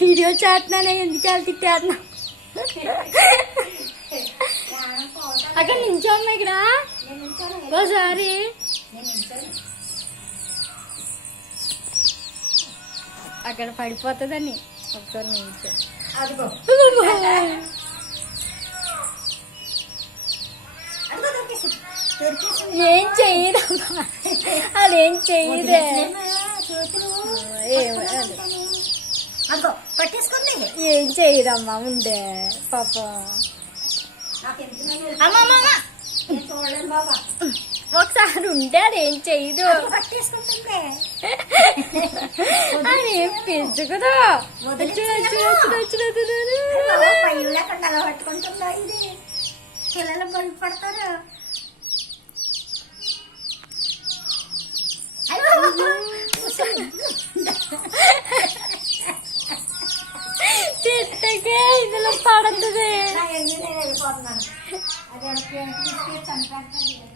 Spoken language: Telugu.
వీడియో చేస్తున్నానే ఎందుకు వెళ్ళి తిట్టేస్తున్నా అక్కడ నించోమ్మా ఇక్కడ ఒకసారి అక్కడ పడిపోతుందని ఒకసారి నించో ఏం చెయ్యదమ్మా అదేం చెయ్యదే ఏం చెయ్యదమ్మా ఉండే పాపం ఒకసారి ఉంటే అదేం చెయ్యదు అదేం పెంచుకుదా పట్టుకుంటుందా ఇది పిల్లలు బలి పడతారు చెట్టకే ఇందులో పడుతుంది వెళ్ళిపోతున్నాను అదే చంపేస్తాను